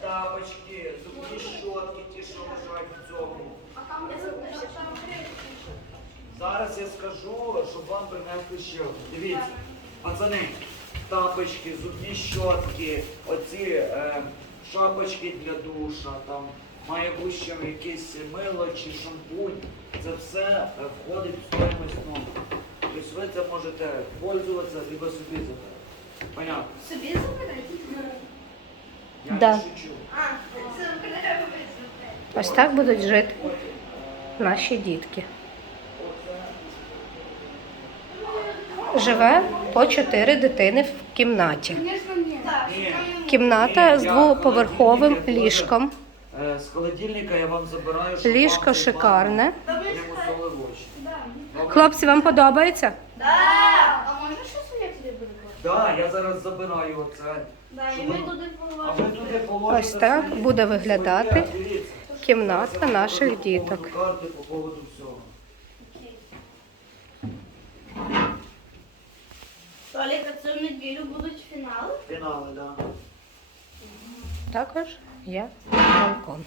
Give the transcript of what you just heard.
тапочки, зубні щотки, ті, що лежать в цьому. Зараз я скажу, щоб вам принесли ще. одну. Дивіться, пацани, тапочки, зубні щотки, оці е, шапочки для душа, там має бути ще якесь мило чи шампунь. Це все е, входить в стоїмость номера. Тобто ви це можете пользуватися, либо собі забирати. Понятно? Собі забирати? Да. Ось так будуть жити наші дітки. Живе по чотири дитини в кімнаті. Так. Кімната з двоповерховим ліжком. З холодильника я вам забираю, Ліжко шикарне. Хлопці, вам подобається? Да. А може щось Да, я зараз забираю оце. Да, і ми туди А ви положимо. туди положите Ось так свої- буде виглядати дивіться. Кімната Я наших діток. поводу по поводу всього. Толік, а це в неділю будуть фінали? Фінали, да. Також є балкон.